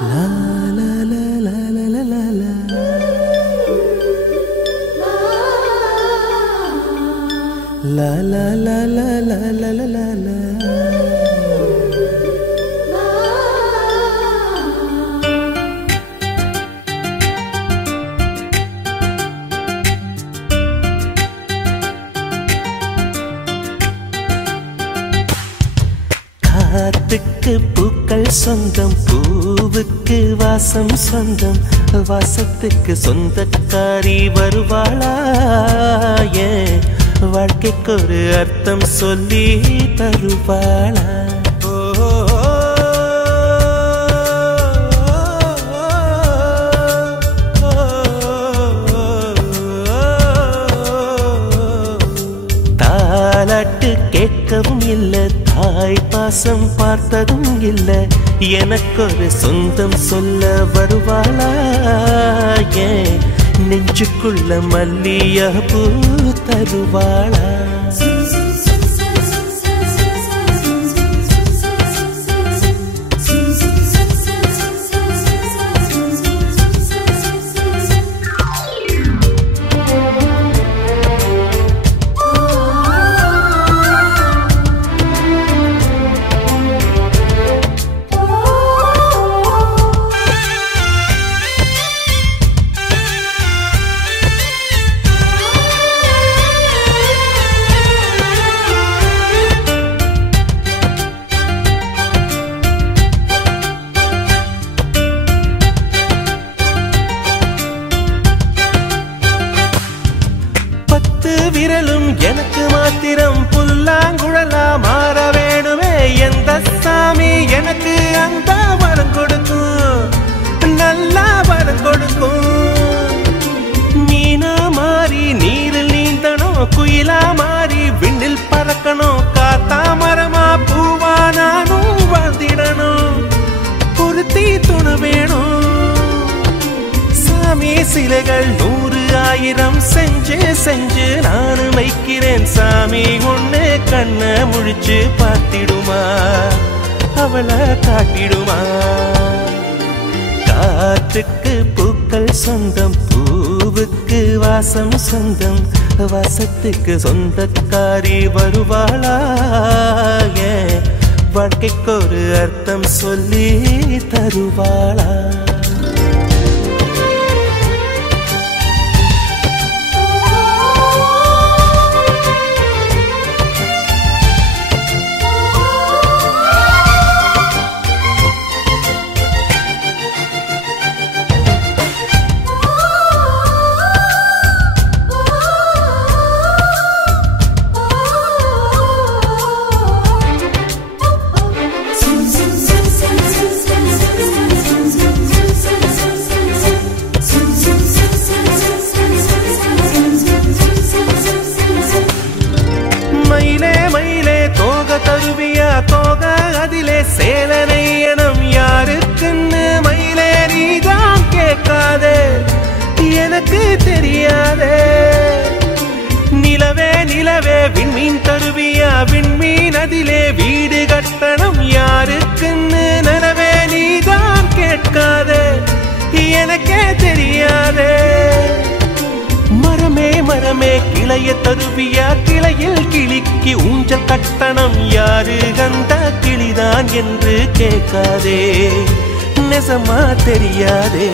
La la la la la la la la. La la la la la la la la la. காத்துக்கு பூக்கள் சொந்தம், பூவுக்கு வாசம் சொந்தம், வாசத்துக்கு சொந்தக்காரி வருவாளா? ஏன் வாழ்க்கைக்கு ஒரு அர்த்தம் சொல்லி தருவாளா? தாலாட்டு கேட்கவும் இல்லை, தாய் பாசம் பார்த்ததும் இல்லை, எனக்கொரு சொந்தம் சொல்ல வருவாளா? ஏன் நெஞ்சுக்குள்ள மல்லிகைப்பூ தருவாளா? விரலும் எனக்கு மாத்திரம் புல்லாங்குழலா மாற வேணுமே, எந்த சாமி எனக்கு அந்த வரம் கொடுக்கும், நல்லா வரம் கொடுக்கும். மீனா மாறி நீரில் நீந்தணும், குயிலா மாறி விண்ணில் பறக்கணும், காத்தா மரமா பூவா நானும் வாழ்ந்திடணும், பொருத்தி துணு வேணும். சாமி சிலைகள் 100,000 செஞ்சு செஞ்சு நானு வைக்கிறேன், சாமி ஒண்ணு கண்ண முழிச்சு பார்த்திடுமா, அவளை காட்டிடுமா? காத்துக்கு பூக்கள் சொந்தம், பூவுக்கு வாசம் சொந்தம், வாசத்துக்கு சொந்தக்காரி வருவாளா? ஏன் வாழ்க்கைக்கு ஒரு அர்த்தம் சொல்லி தருவாளா? தோக அதிலே சேலனை எனம் யாருக்குன்னு மயிலே நீதான் கேட்காதே, எனக்கு தெரியாதே. நிலவே நிலவே விண்மீன் தருவியா, விண்மீன் அதிலே வீடு கட்டணம் யாருக்குன்னு நனவே நீதான் கேட்காதே, எனக்கே தெரியாதே. மரமே மரமே கிளைய தருவியா, கிளையில் கிளிக்கு ஊஞ்சல் கட்டணம் யாரு கண்ட கிளிதான் என்று கேட்காதே, நெசமா தெரியாதே.